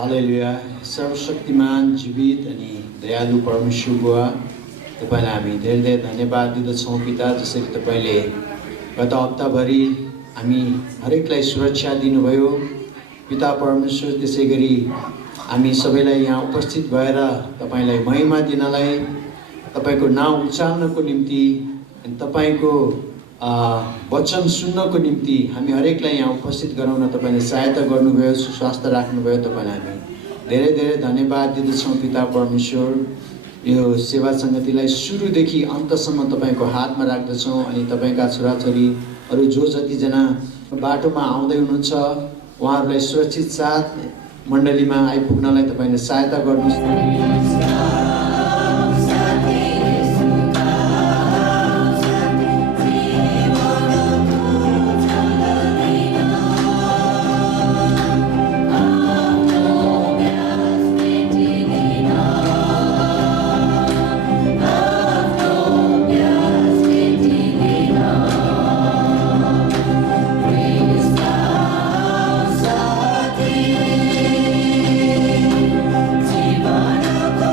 हालेलुया। सर्वशक्तिमान जीवित अनि दयालु परमेश्वर बुवा, तपाईलाई हामी धेरै धेरै धन्यवाद दिँदछौँ पिता। जसरी तपाईले गत हप्ताभरि हामी हरेकलाई सुरक्षा दिनुभयो पिता परमेश्वर। त्यसै गरी हामी सबैलाई यहाँ उपस्थित भएर तपाईलाई महिमा दिनलाई, तपाईको नाम उचाल्नको निम्ति अनि तपाईको वचन सुन्नको निम्ति हामी हरेकलाई यहाँ उपस्थित गराउन तपाईले सहायता गर्नुभयो, सुस्वास्थ्य राख्नुभयो। तपाईलाई हामी धेरै धेरै धन्यवाद दिँदछौँ पिता परमेश्वर। यो सेवा सङ्गतिलाई सुरुदेखि अन्तसम्म तपाईको हातमा राख्दछौँ अनि तपाईका छोराछोरीहरू जो जतिजना बाटोमा आउँदै हुनुहुन्छ उहाँहरूलाई सुरक्षित साथ मण्डलीमा आइपुग्नलाई तपाईले सहायता गर्नुहोस्। जीवन को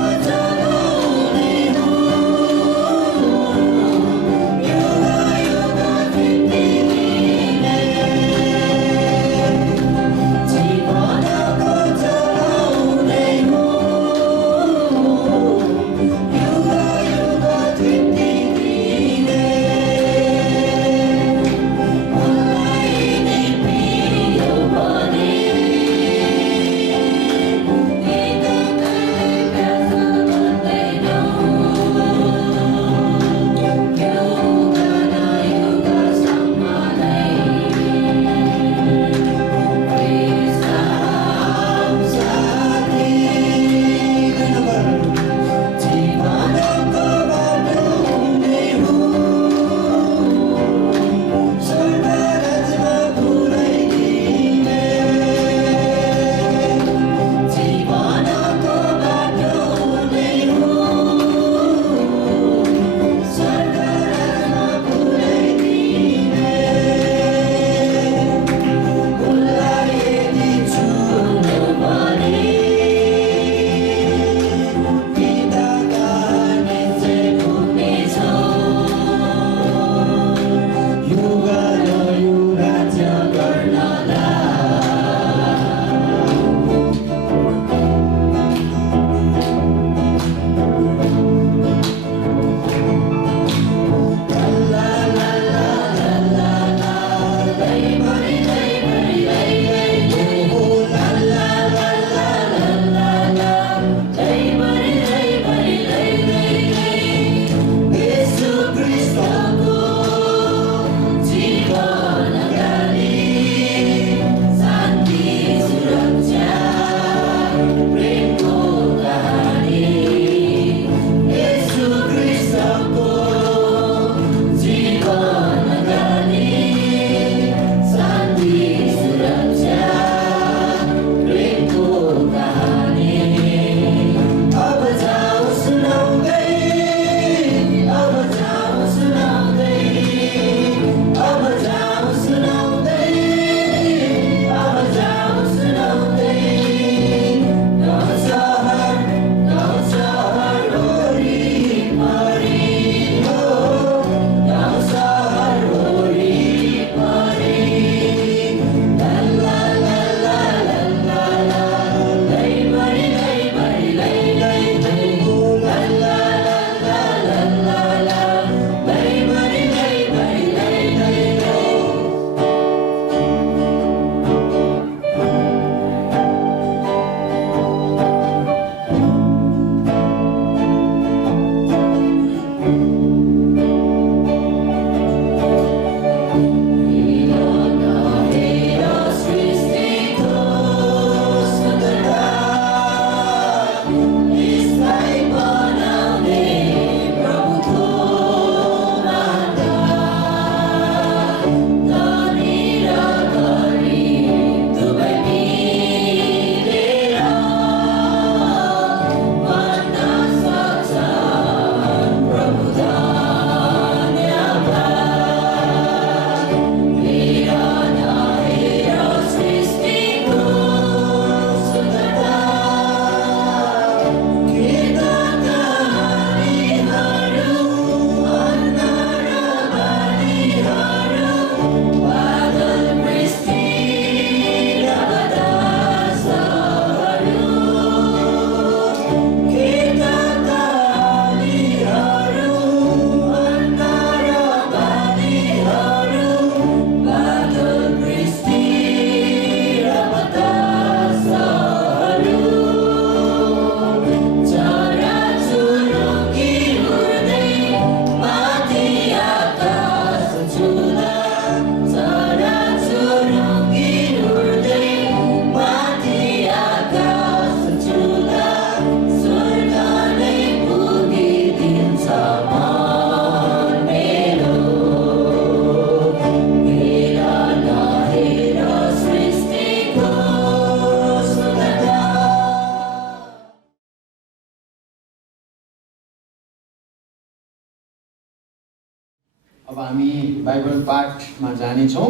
बाइबल पाठमा जानेछौँ।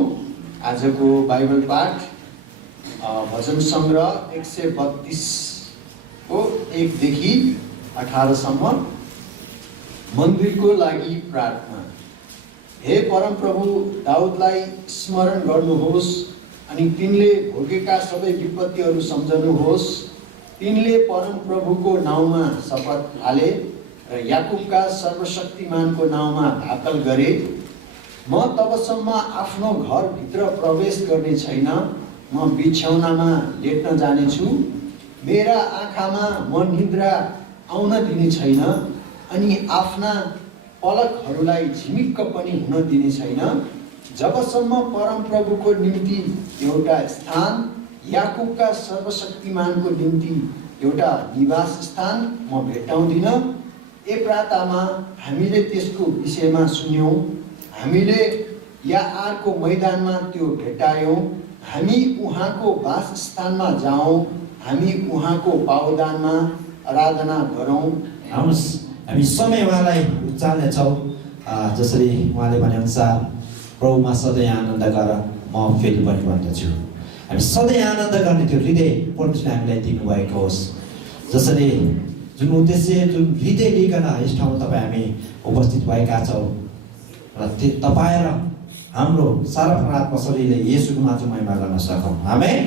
आजको बाइबल पाठ भजन सङ्ग्रह 132 को 1 देखि 18 सम्म। मन्दिरको लागि प्रार्थना। हे परमप्रभु, दाउदलाई स्मरण गर्नुहोस् अनि तिनले भोगेका सबै विपत्तिहरू सम्झनुहोस्। तिनले परमप्रभुको नाउँमा शपथ हाले र याकुबका सर्वशक्तिमानको नाउँमा भाकल गरे। म तबसम्म आफ्नो घरभित्र प्रवेश गर्ने छैन, म बिछौनामा लेट्न जानेछु। मेरा आँखामा म निद्रा आउन दिने छैन अनि आफ्ना पलकहरूलाई झिमिक्क पनि हुन दिने छैन, जबसम्म परमप्रभुको निम्ति एउटा स्थान, याकुबका सर्वशक्तिमानको निम्ति एउटा निवास स्थान म भेट्टाउँदिन। एप्रातामा हामीले त्यसको विषयमा सुन्यौँ, हामीले याआरको मैदानमा त्यो भेट्टायौँ। हामी उहाँको वासस्थानमा जाउँ, हामी उहाँको पावदानमा आराधना गरौँ। हामी समय उहाँलाई उचाल्नेछौँ, जसरी उहाँले भनेअनुसार प्रभुमा सधैँ आनन्द गर, म फेरि पनि भन्दछु। हामी सधैँ आनन्द गर्ने त्यो हृदय परमेश्वरले हामीलाई दिनुभएको होस्। जसरी जुन उद्देश्य, जुन हृदय लिइकन यस ठाउँमा तपाईँ हामी उपस्थित भएका छौँ र तपाईँ र हाम्रो सारा प्रार्थना शरीरले येशूको माझ महिमा गर्न सकौँ। आमेन।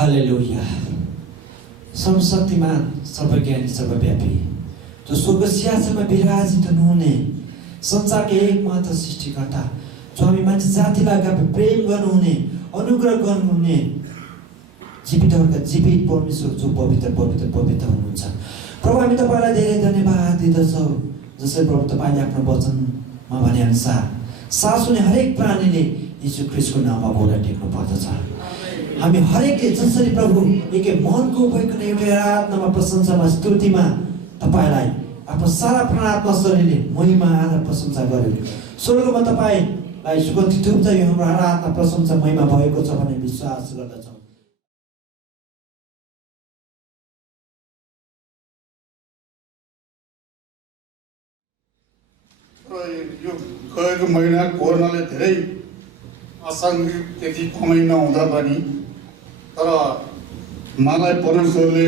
हालेलुया। सर्वशक्तिमान, सर्वज्ञानी, सर्वव्यापी, जो स्वर्ग सिंहासनमा विराजित हुनुहुने, संसारको एकमात्र सृष्टिकर्ता, जो हामी मान्छे जातिलाई प्रेम गर्नुहुने, अनुग्रह गर्नुहुने, जीवितहरूका जीवित परमेश्वर, जो पवित्र पवित्र पवित्र हुनुहुन्छ। प्रभु, हामी तपाईँलाई धेरै धन्यवाद दिँदछौँ। जसरी प्रभु तपाईँले आफ्नो वचनमा भने अनुसार सास हुने हरेक प्राणीले यीशु ख्रीष्टको नाममा घोडा टेक्नु पर्दछ। हामी हरेकले जसरी प्रभु एकै मनको भइकन एउटै आत्मामा प्रशंसामा स्तुतिमा तपाईँलाई आफ्नो सारा प्राणात्मा शरीरले महिमा आदर प्रशंसा गर्यो। स्वर्गमा तपाईँलाई सुगन्धित धूप चाहिँ हाम्रो आराधना प्रशंसा महिमा भएको छ भन्ने विश्वास गर्दछौँ। यो गएको महिना कोरोनाले धेरै अशान्ति त्यति कमाइ नहुँदा पनि तर मलाई परमेश्वरले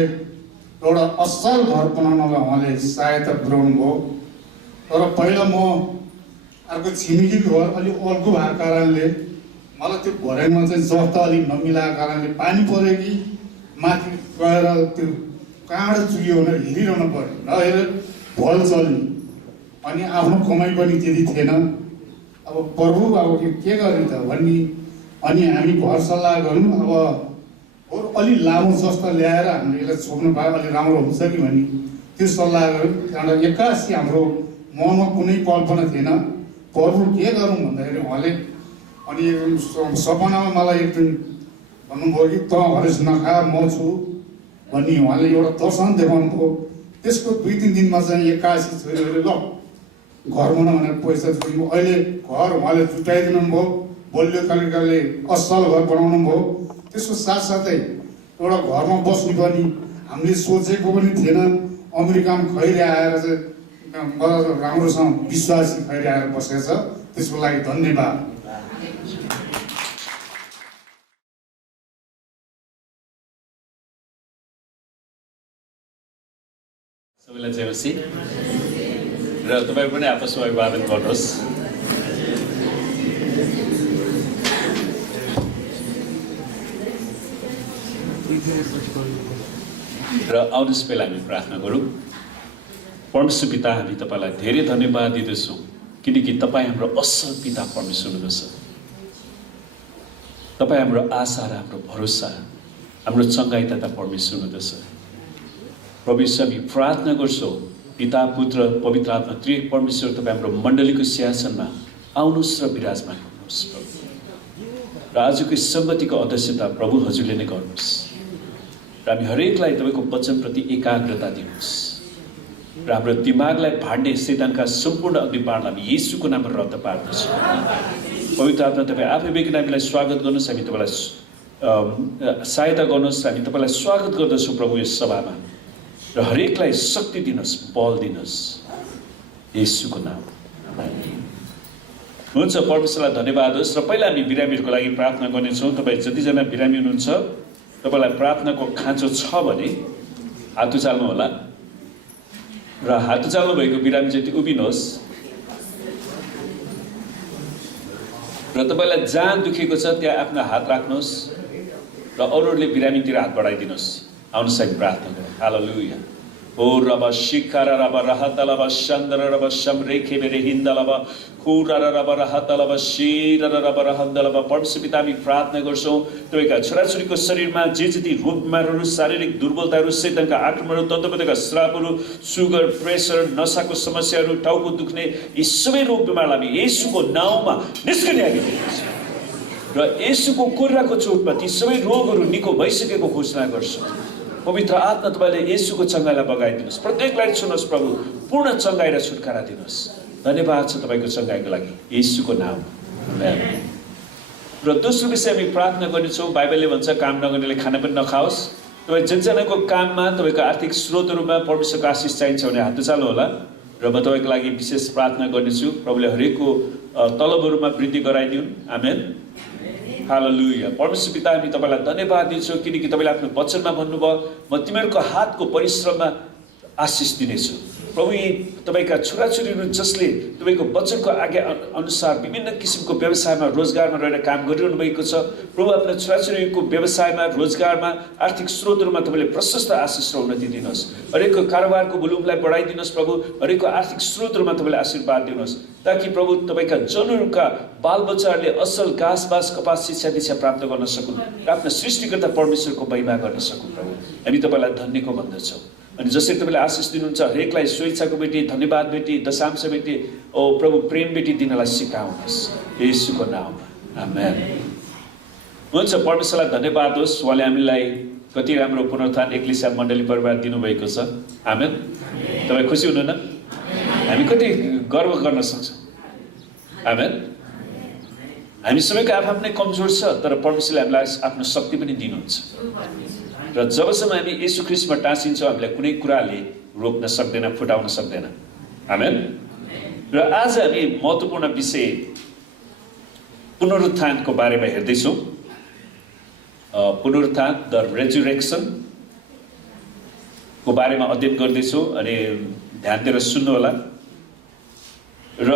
एउटा असल घर बनाउनलाई उहाँले सहायता पुर्याउनु भयो। तर पहिला म अर्को छिमेकी घर अलिक अल्गो भएको कारणले मलाई त्यो भर्याङमा चाहिँ जस्ता अलिक नमिलाएको कारणले पानी पऱ्यो कि माथि गएर त्यो कहाँबाट चुयो भनेर हेरिरहनु पऱ्यो, नहेर भल चल्ने। अनि आफ्नो कमाइ पनि त्यति थिएन। अब प्रभु अब के गर्ने त भन्ने, अनि हामी घर सल्लाह गऱ्यौँ। अब अलि लामो जस्ता ल्याएर हामीले यसलाई छोप्नु पायो अलि राम्रो हुन्छ कि भन्ने त्यो सल्लाह गऱ्यौँ। त्यहाँबाट एक्कासी हाम्रो मनमा कुनै कल्पना थिएन। प्रभु के गरौँ भन्दाखेरि उहाँले अनि सपनामा मलाई एकदिन भन्नुभयो कि त हरेस नखा म छु भन्ने उहाँले एउटा दर्शन देखाउनु भयो। त्यसको 2-3 दिनमा चाहिँ एक्कासी छोरीहरूले ल घर बनाऊ भनेर पैसा जुट्यौँ। अहिले घर उहाँले जुटाइदिनु भयो, बलियो तरिकाले असल घर बनाउनु भयो। त्यसको साथसाथै एउटा घरमा बस्नु पनि हामीले सोचेको पनि थिएन। अमेरिकामा खैरी आएर चाहिँ मलाई राम्रोसँग विश्वासी खैरी आएर बसेको छ, त्यसको लागि धन्यवाद। सबैलाई जय मसीह। र तपाईँ पनि आपसमा अभिवादन गर्नुहोस्। र आउनुहोस् पहिला हामी प्रार्थना गरौँ। परमेश्वर पिता, हामी तपाईँलाई धेरै धन्यवाद दिँदछौँ किनकि तपाईँ हाम्रो असल पिता परमेश्वर हुनुहुन्छ। तपाईँ हाम्रो आशा र हाम्रो भरोसा, हाम्रो चङ्गाइदाता परमेश्वर हुनुहुन्छ। प्रभु हामी प्रार्थना गर्छौँ, पिता पुत्र पवित्र आत्मा त्रिएक परमेश्वर तपाईँ हाम्रो मण्डलीको सिंहासनमा आउनुहोस् र विराजमान गर्नुहोस् प्रभु। र आजको सम्बन्धीको अध्यक्षता प्रभु हजुरले नै गर्नुहोस्। र हामी हरेकलाई तपाईँको वचनप्रति एकाग्रता दिनुहोस् र हाम्रो दिमागलाई भाड्ने शैतानका सम्पूर्ण अग्निबाणलाई हामी येशूको नाममा रद्द पार्दछौँ। पवित्र आत्मा तपाईँ आफै बेगिन हामीलाई स्वागत गर्नुहोस्। हामी तपाईँलाई सहायता गर्नुहोस्। हामी तपाईँलाई स्वागत गर्दछौँ प्रभु यस सभामा। र हरेकलाई शक्ति दिनुहोस्, बल दिनुहोस् येशूको नाम। हुन्छ, परमेश्वरलाई धन्यवाद होस्। र पहिला हामी बिरामीहरूको लागि प्रार्थना गर्नेछौँ। तपाईँ जतिजना बिरामी हुनुहुन्छ, तपाईँलाई प्रार्थनाको खाँचो छ भने हात उचाल्नु होला र हात उचाल्नु भएको बिरामी जति उभिनुहोस् र तपाईँलाई जहाँ दुखेको छ त्यहाँ आफ्नो हात राख्नुहोस् र अरूहरूले बिरामीतिर हात बढाइदिनुहोस्। आउनुहोस् हामी प्रार्थना गरौँ। हालेलुया। ओ रब शिखर रब रहतलब शन्दर रब शमरेखे मेरे हिन्दलब खुरा रब रहतलब शीर रब रहन्दलब। परमेश्वर पिता, हामी प्रार्थना गर्छौँ तपाईँका छोराछोरीको शरीरमा जे जति रोग बिमारहरू, शारीरिक दुर्बलताहरू, शैतानका आक्रमणहरू, तन्त्रपतिका श्रापहरू, सुगर, प्रेसर, नसाको समस्याहरू, टाउको दुख्ने यी सबै रोग बिमारलाई हामी येशूको नाउँमा निस्कने आज्ञा र येशूको कुर्राको चोटमा ती सबै रोगहरू निको भइसकेको घोषणा गर्छौँ। पवित्र आत्मा तपाईँले येशूको चङ्गाइलाई बगाइदिनुहोस्। प्रत्येकलाई छुनुहोस् प्रभु, पूर्ण चङ्गाइ र छुटकारा दिनुहोस्। धन्यवाद छ तपाईँको चङ्गाइको लागि येशूको नाम। र दोस्रो विषय हामी प्रार्थना गर्नेछौँ। बाइबलले भन्छ काम नगर्नेले खाना पनि नखाओस्। तपाईँ जतिजनाको काममा तपाईँको आर्थिक स्रोतहरूमा परमेश्वरको आशिष चाहिन्छ भने हात उचाल्नु होला र म तपाईँको लागि विशेष प्रार्थना गर्नेछु। प्रभुले हरेकको तलबहरूमा वृद्धि गराइदिउन्। आमेन। हालेलुया। परमेश्वर पिता, हामी तपाईँलाई धन्यवाद दिन्छौँ किनकि तपाईँले आफ्नो वचनमा भन्नुभयो, म तिमीहरूको हातको परिश्रममा आशिष दिनेछु। प्रभु यी तपाईँका छोराछोरीहरू जसले तपाईँको वचनको आज्ञा अनुसार विभिन्न किसिमको व्यवसायमा रोजगारमा रहेर काम गरिरहनु भएको छ प्रभु आफ्ना छोराछोरीको व्यवसायमा रोजगारमा आर्थिक स्रोतहरूमा तपाईँले प्रशस्त आशिष र उन्नति दिनुहोस् हरेकको कारोबारको भोल्युमलाई बढाइदिनुहोस् प्रभु हरेकको आर्थिक स्रोतहरूमा तपाईँले आशीर्वाद दिनुहोस् ताकि प्रभु तपाईँका जनहरूका बालबच्चाहरूले असल घाँस कपास शिक्षा दीक्षा प्राप्त गर्न सकुन् र आफ्ना सृष्टिकर्ता परमेश्वरको महिमा गर्न सकुन् प्रभु हामी तपाईँलाई धन्यको भन्दछौँ अनि जसरी तपाईँले आशिष दिनुहुन्छ हरेकलाई स्वेच्छाको बेटी धन्यवाद बेटी दशांश बेटी ओ प्रभु प्रेम बेटी दिनलाई सिकाउनुहोस् येशूको नाममा आमेन हुन्छ परमेश्वरलाई धन्यवाद होस् उहाँले हामीलाई कति राम्रो पुनरुत्थान एक्लेसिया मण्डली परिवार दिनुभएको छ आमेन तपाईँ खुसी हुनुहुन्न हामी कति गर्व गर्न सक्छौँ आमेन हामी सबैको आफ्नै कमजोर छ तर परमेश्वरले हामीलाई आफ्नो शक्ति पनि दिनुहुन्छ र जबसम्म हामी येशू ख्रीष्टमा टाँसिन्छौँ हामीलाई कुनै कुराले रोक्न सक्दैन फुटाउन सक्दैन आमेन र आज हामी महत्त्वपूर्ण विषय पुनरुत्थानको बारेमा हेर्दैछौँ पुनरुत्थान द रेजुरेक्सन को बारेमा अध्ययन गर्दैछौँ अनि ध्यान दिएर सुन्नु होला र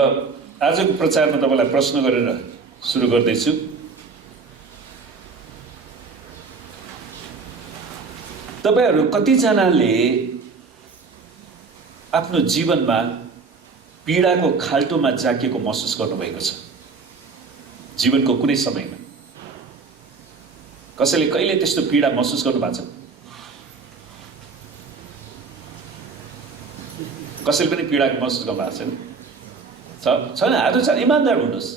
आजको प्रचारमा तपाईँलाई प्रश्न गरेर सुरु गर्दैछु तपाईहरु कतिजनाले आफ्नो जीवनमा पीडाको खाल्टोमा जाकेको महसुस गर्नुभएको छ जीवनको कुनै समयमा कसैले कहिले त्यस्तो पीडा महसुस गर्नुभएको छ कसैले पनि पीडाको महसुस गर्नुभएको छैन आज चाहिँ इमानदार हुनुहोस्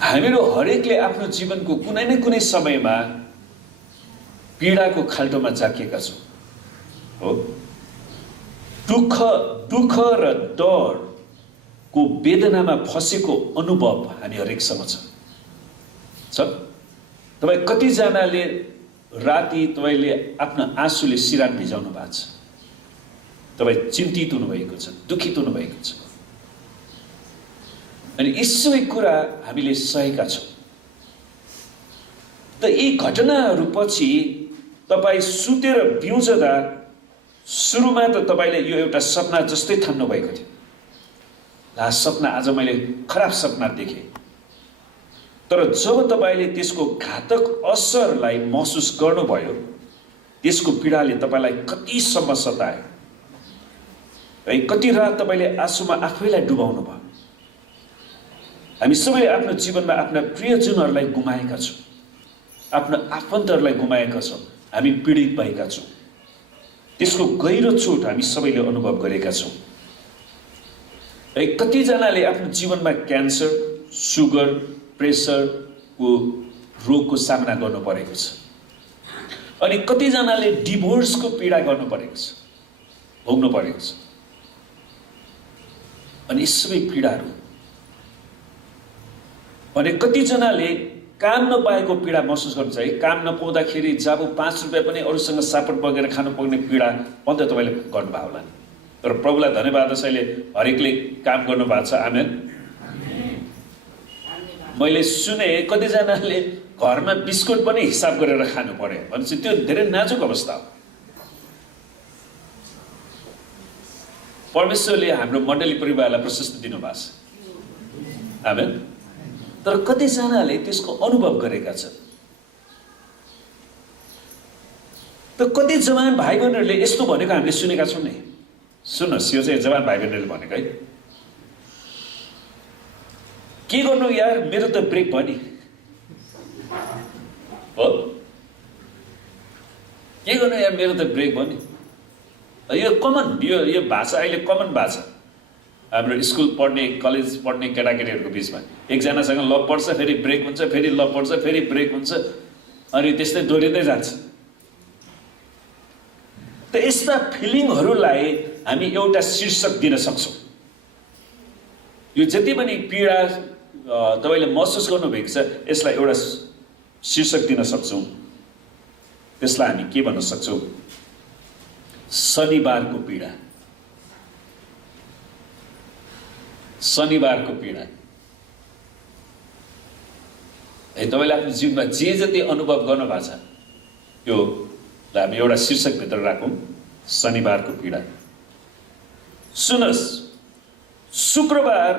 हामीहरू हरेकले आफ्नो जीवनको कुनै न कुनै समयमा पीडाको खाल्टोमा जाकिएका छौँ हो दुःख र डरको वेदनामा फसेको अनुभव हामी हरेकसँग छ तपाईँ कतिजनाले राति तपाईँले आफ्नो आँसुले सिरान भिजाउनु भएको छ तपाईँ चिन्तित हुनुभएको छ दुखित हुनुभएको छ अनि यी सबै कुरा हामीले सहेका छौँ त यी घटनाहरू पछि तपाईँ सुतेर बिउजदा सुरुमा त तपाईँले यो एउटा सपना जस्तै ठान्नु भएको थियो सपना आज मैले खराब सपना देखेँ तर जब तपाईँले त्यसको घातक असरलाई महसुस गर्नुभयो त्यसको पीडाले तपाईँलाई कतिसम्म सतायो है कति रात तपाईँले आँसुमा आफैलाई डुबाउनु भयो हामी सबै आफ्नो जीवनमा आफ्ना प्रियजनहरूलाई गुमाएका छौँ आफ्नो आफन्तहरूलाई गुमाएका छौँ हामी पीडित भएका छौँ त्यसको गहिरो चोट हामी सबैले अनुभव गरेका छौँ है कतिजनाले आफ्नो जीवनमा क्यान्सर सुगर प्रेसरको रोगको सामना गर्नु परेको छ अनि कतिजनाले डिभोर्सको पीडा गर्नु परेको छ भोग्नु परेको छ अनि सबै पीडाहरू अनि कतिजनाले काम नपाएको पीडा महसुस गर्नुहुन्छ है काम नपाउँदाखेरि जब 5 रुपैयाँ पनि अरूसँग सापट बगेर खानु पर्ने पीडा पनि त तपाईँले गर्नुभयो होला नि तर प्रभुलाई धन्यवाद छ अहिले हरेकले काम गर्नुभएको छ आमेन मैले सुने कतिजनाले घरमा बिस्कुट पनि हिसाब गरेर खानु पर्यो भनेपछि त्यो धेरै नाजुक अवस्था हो परमेश्वरले हाम्रो मण्डली परिवारलाई प्रशस्ति दिनुभएको छ आमेन तर कतिजनाले त्यसको अनुभव गरेका छन् त कति जवान भाइ बहिनीहरूले यस्तो भनेको हामीले सुनेका छौँ नि सुन्नुहोस् यो चाहिँ जवान भाइ बहिनीहरूले भनेको है के गर्नु यार मेरो त ब्रेक भयो नि हो के गर्नु यार मेरो त ब्रेक भयो नि यो कमन यो भाषा अहिले कमन भाषा हाम्रो स्कुल पढ्ने कलेज पढ्ने केटाकेटीहरूको बिचमा एकजनासँग लभ पर्छ फेरि ब्रेक हुन्छ फेरि लभ पर्छ फेरि ब्रेक हुन्छ अनि त्यस्तै दोहोरिँदै जान्छ त यस्ता फिलिङहरूलाई हामी एउटा शीर्षक दिन सक्छौँ यो जति पनि पीडा तपाईँले महसुस गर्नुभएको छ यसलाई एउटा शीर्षक दिन सक्छौँ त्यसलाई हामी के भन्न सक्छौँ शनिबारको पीडा शनिबारको पीडा है तपाईँले आफ्नो जीवनमा जे जति अनुभव गर्नुभएको छ यो ल हामी एउटा शीर्षकभित्र राखौँ, शनिबारको पीडा। सुनोस्, शुक्रबार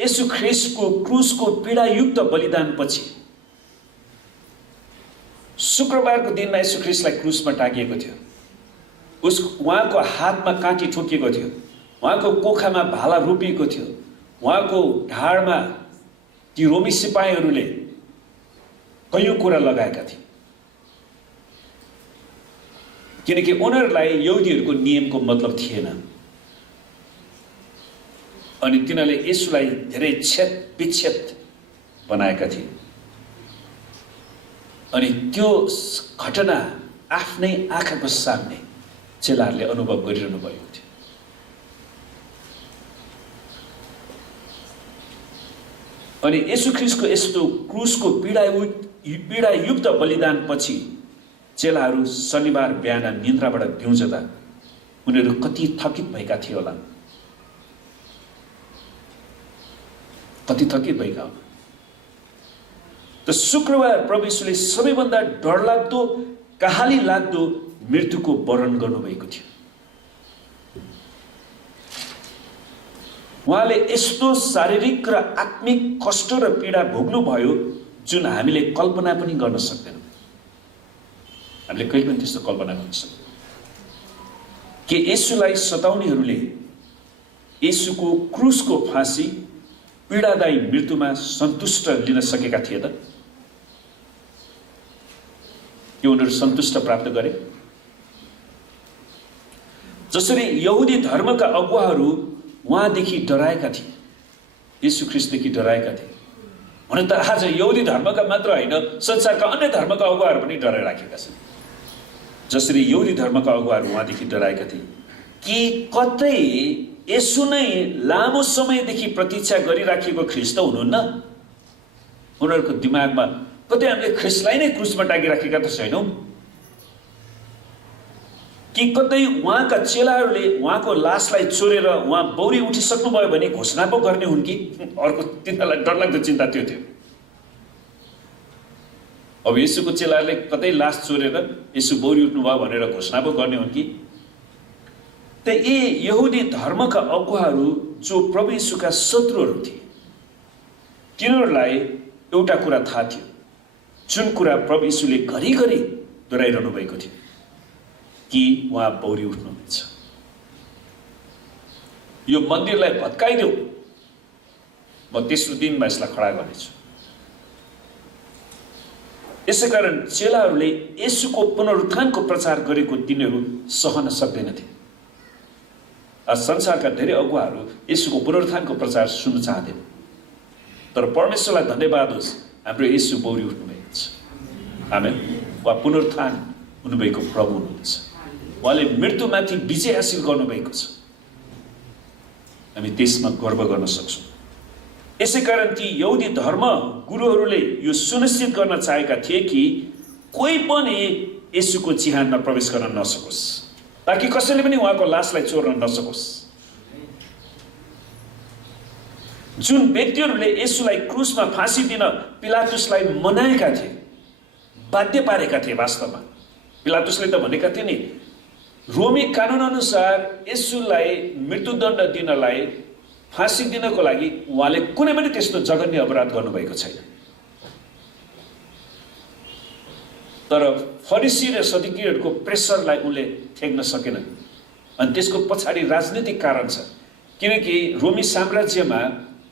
येशू ख्रीष्टको क्रुसको पीडायुक्त बलिदानपछि, शुक्रबारको दिनमा येशू ख्रीष्टलाई क्रुसमा टाँगिएको थियो। उहाँको हातमा काँटी ठोकिएको थियो, उहाँको कोखामा भाला रोपिएको थियो, उहाँको ढाडमा ती रोमी सिपाहीहरूले कैयौँ कुरा लगाएका थिए, किनकि उनीहरूलाई यहुदीहरूको नियमको मतलब थिएन। अनि तिनीहरूले येशूलाई धेरै छेद विच्छेद बनाएका थिए। अनि त्यो घटना आफ्नै आँखाको सामने चेलाहरूले अनुभव गरिरहनु भएको थियो। अनि येशू ख्रीष्टको यस्तो क्रुसको पीडायुक्त बलिदानपछि चेलाहरू शनिबार बिहान निन्द्राबाट बिउजदा उनीहरू कति थकित भएका थिए होला, कति थकित भएका होला। त शुक्रबार प्रभु येशूले सबैभन्दा डरलाग्दो, कहाली लाग्दो मृत्युको वरण गर्नुभएको थियो। उहाँले यस्तो शारीरिक र आत्मिक कष्ट र पीडा भोग्नुभयो जुन हामीले कल्पना पनि गर्न सक्दैनौँ। हामीले कहिले पनि त्यस्तो कल्पना गर्न सक्दैनौँ कि येशूलाई सताउनेहरूले येशूको क्रुसको फाँसी, पीडादायी मृत्युमा सन्तुष्ट लिन सकेका थिए त? के उनीहरू सन्तुष्ट प्राप्त गरे? जसरी यहुदी धर्मका अगुवाहरू उहाँदेखि डराएका थिए, येशू ख्रीष्टदेखि डराएका थिए, हुन त आज यहुदी धर्मका मात्र होइन, संसारका अन्य धर्मका अगुवाहरू पनि डराइराखेका छन्। जसरी यहुदी धर्मका अगुवाहरू उहाँदेखि डराएका थिए कि कतै येशू नै लामो समयदेखि प्रतीक्षा गरिराखेको ख्रीष्ट हुनुहुन्न। उनीहरूको दिमागमा कतै हामीले ख्रीष्टलाई नै क्रुसमा टाँगिराखेका त छैनौँ कि कतै उहाँका चेलाहरूले उहाँको लासलाई चोरेर उहाँ बौरी उठिसक्नुभयो भने घोषणा पो गर्ने हुन् कि? अर्को तिनीहरूलाई डरलाग्दो चिन्ता त्यो थियो। अब येशूको चेलाहरूले कतै लास चोरेर येशू बौरी उठ्नुभयो भनेर घोषणा पो गर्ने हुन् कि? त यी यहुदी धर्मका अगुवाहरू जो प्रभु येशूका शत्रुहरू थिए, तिनीहरूलाई एउटा कुरा थाहा थियो, जुन कुरा प्रभु येशूले घरिघरि दोहोऱ्याइरहनु भएको थियो कि उहाँ बौरी उठ्नुहुन्छ। यो मन्दिरलाई भत्काइदेऊ, म तेस्रो दिनमा यसलाई खडा गर्नेछु। यसैकारण चेलाहरूले येशूको पुनरुत्थानको प्रचार गरेको तिनीहरू सहन सक्दैनथे। आज संसारका धेरै अगुवाहरू येशूको पुनरुत्थानको प्रचार सुन्न चाहँदैन, तर परमेश्वरलाई धन्यवाद होस्, हाम्रो येशू बौरी उठ्नुभएको छ। आमेन। उहाँ पुनरुत्थान हुनुभएको प्रभु हुनुहुन्छ। उहाँले मृत्युमाथि विजय हासिल गर्नुभएको छ। हामी त्यसमा गर्व गर्न सक्छौँ। यसैकारण ती यहुदी धर्म गुरुहरूले यो सुनिश्चित गर्न चाहेका थिए कि कोही पनि येशूको चिहानमा प्रवेश गर्न नसकोस्, ताकि कसैले पनि उहाँको लासलाई चोर्न नसकोस्। जुन व्यक्तिहरूले येशूलाई क्रुसमा फाँसी दिन पिलातुसलाई मनाएका थिए, बाध्य पारेका थिए, वास्तवमा पिलातुसले त भनेका थिए नि, रोमी कानुन अनुसार येशूलाई मृत्युदण्ड दिनलाई, फाँसी दिनको लागि उहाँले कुनै पनि त्यस्तो जघन्य अपराध गर्नुभएको छैन। तर फरिसी र सदुकीहरूको प्रेसरलाई उनले ठेक्न सकेनन्। अनि त्यसको पछाडि राजनीतिक कारण छ, किनकि रोमी साम्राज्यमा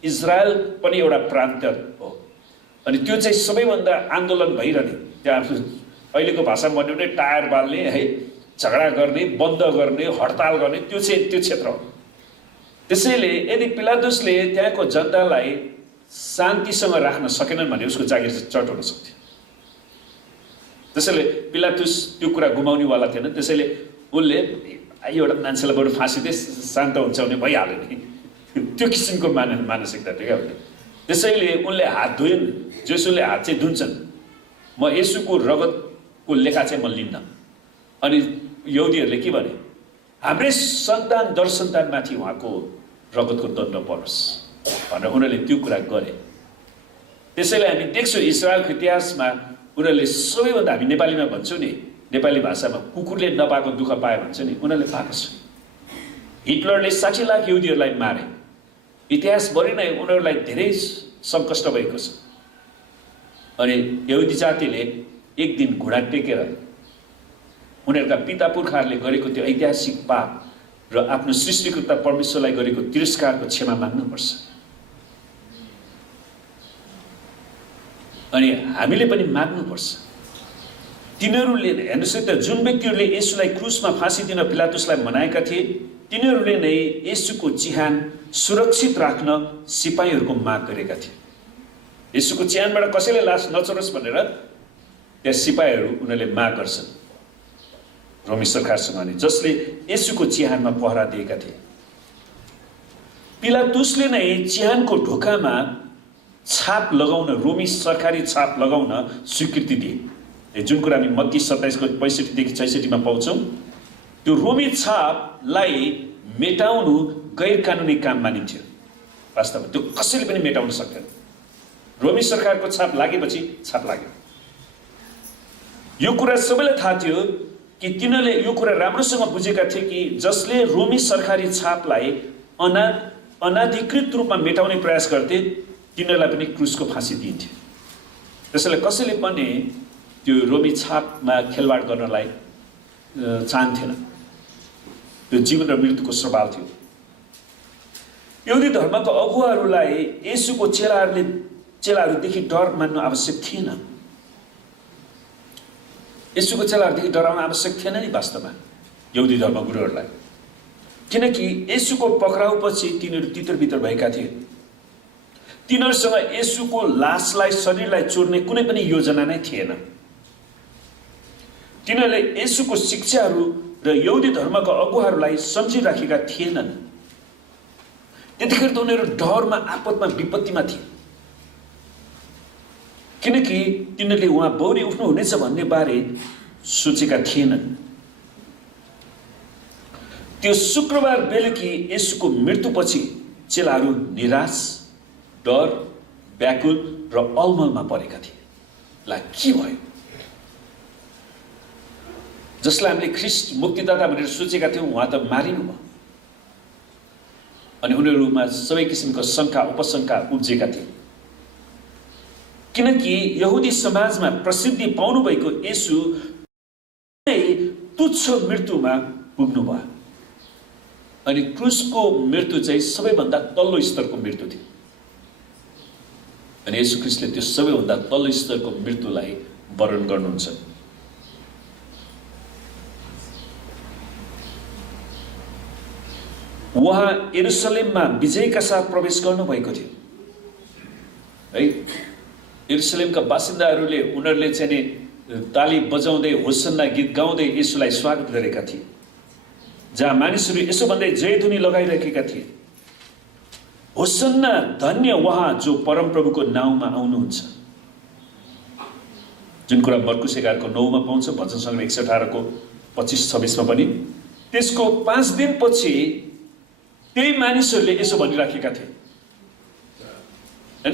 इजरायल पनि एउटा प्रान्त हो। अनि त्यो चाहिँ सबैभन्दा आन्दोलन भइरहने, त्यहाँ अहिलेको भाषामा भन्यो भने टायर बाल्ने है, झगडा गर्ने, बन्द गर्ने, हडताल गर्ने, त्यो चाहिँ त्यो क्षेत्र हो। त्यसैले यदि पिलातुसले त्यहाँको जनतालाई शान्तिसँग राख्न सकेनन् भने उसको जागिर चाहिँ चट हुन सक्थ्यो। त्यसैले पिलातुस त्यो कुरा गुमाउनेवाला थिएन। त्यसैले उसले एउटा मान्छेलाई बरु फाँसी दे, शान्त हुन्छ भने भइहाल्यो नि, त्यो किसिमको मानसिकता थियो क्या। त्यसैले उनले हात धोइन्, जेसुले हात चाहिँ धुन्छन्, म येशूको रगतको लेखा चाहिँ म लिन्न। अनि यहुदीहरूले के भने, हाम्रै सन्तान दर सन्तानमाथि उहाँको रगतको दण्ड परोस् भनेर उनीहरूले त्यो कुरा गरे। त्यसैले हामी देख्छौँ इजरायलको इतिहासमा उनीहरूले सबैभन्दा, हामी नेपालीमा भन्छौँ नि, नेपाली भाषामा कुकुरले नपाएको दुःख पाए भन्छ नि, उनीहरूले पाएको छ। हिटलरले 60 लाख यहुदीहरूलाई मारे, इतिहासभरि नै उनीहरूलाई धेरै सङ्कष्ट भएको छ। अनि यहुदी जातिले एक दिन घुँडा टेकेर उनीहरूका पिता पुर्खाहरूले गरेको त्यो ऐतिहासिक पाप र आफ्नो सृष्टिकर्ता परमेश्वरलाई गरेको तिरस्कारको क्षमा माग्नुपर्छ। अनि हामीले पनि माग्नुपर्छ। तिनीहरूले हेर्नुहोस् त, जुन व्यक्तिहरूले येशूलाई क्रुसमा फाँसी दिन पिलातुसलाई मनाएका थिए, तिनीहरूले नै येशूको चिहान सुरक्षित राख्न सिपाहीहरूको माग गरेका थिए। येशूको चिहानबाट कसैले लास नचोरोस् भनेर त्यहाँ सिपाहीहरू उनीहरूले माग गर्छन् रोमी सरकारसँग, अनि जसले येशूको चिहानमा पहरा दिएका थिए। पिलातुसले नै चिहानको ढोकामा छाप लगाउन, रोमी सरकारी छाप लगाउन स्वीकृति दिए। जुन कुरा हामी मत्ती 27:65 देखि 66 मा पाउँछौँ, त्यो रोमी छापलाई मेटाउनु गैर कानुनी काम मानिन्थ्यो। वास्तवमा त्यो कसैले पनि मेटाउन सक्दैन। रोमी सरकारको छाप लागेपछि छाप लाग्यो। यो कुरा सबैलाई थाहा थियो कि तिनीहरूले यो कुरा राम्रोसँग बुझेका थिए कि जसले रोमी सरकारी छापलाई अनाधिकृत रूपमा मेटाउने प्रयास गर्थे, तिनीहरूलाई पनि क्रुसको फाँसी दिइन्थ्यो। त्यसैले कसैले पनि त्यो रोमी छापमा खेलवाड गर्नलाई चाहन्थेन। त्यो जीवन र मृत्युको सवाल थियो। यहुदी धर्मको अगुवाहरूलाई येशूको चेलाहरूदेखि डर मान्नु आवश्यक थिएन। येशूको चेलाहरूदेखि डराउन आवश्यक थिएन नि वास्तवमा यहुदी धर्मगुरुहरूलाई, किनकि येशूको पक्राउपछि तिनीहरू तितरबितर भएका थिए। तिनीहरूसँग येशूको लासलाई, शरीरलाई चोर्ने कुनै पनि योजना नै थिएन। तिनीहरूले येशूको शिक्षाहरू र यहुदी धर्मका अगुवाहरूलाई सम्झिराखेका थिएनन्। त्यतिखेर त उनीहरू डरमा, आपतमा, विपत्तिमा थिए, किनकि तिनीहरूले उहाँ बौरी उठ्नुहुनेछ भन्ने बारे सोचेका थिएनन्। त्यो शुक्रबार बेलुकी येशूको मृत्युपछि चेलाहरू निराश, डर, व्याकुल र अलमलमा परेका थिए। ला के भयो? जसलाई हामीले ख्रिस्ट मुक्तिदाता भनेर सोचेका थियौँ, उहाँ त मारिनु भयो। अनि उनीहरूमा सबै किसिमको शङ्का, उपशङ्का उब्जेका थिए, किनकि यहुदी समाजमा प्रसिद्धि पाउनु भएको येशू तुच्छ मृत्युमा पुग्नु भयो। अनि क्रुसको मृत्यु चाहिँ सबैभन्दा तल्लो स्तरको मृत्यु थियो। अनि येशू ख्रिस्टले त्यो सबैभन्दा तल्लो स्तरको मृत्युलाई वरण गर्नुहुन्छ। उहाँ यरुशलेममा विजयका साथ प्रवेश गर्नुभएको थियो है। यरुशलेमका बासिन्दाहरूले उनीहरूले चाहिँ ताली बजाउँदै, होसन्ना गीत गाउँदै येशूलाई स्वागत गरेका थिए, जहाँ मानिसहरू यसो भन्दै जयध्वनि लगाइरहेका थिए, होसन्ना, धन्य उहाँ जो परमप्रभुको नाउँमा आउनुहुन्छ। जुन कुरा मर्कुस 11:9 मा पाउँछ, भजन सङ्ग्रह 118 25-26 मा पनि। त्यसको 5 दिनपछि त्यही मानिसहरूले यसो भनिराखेका थिए।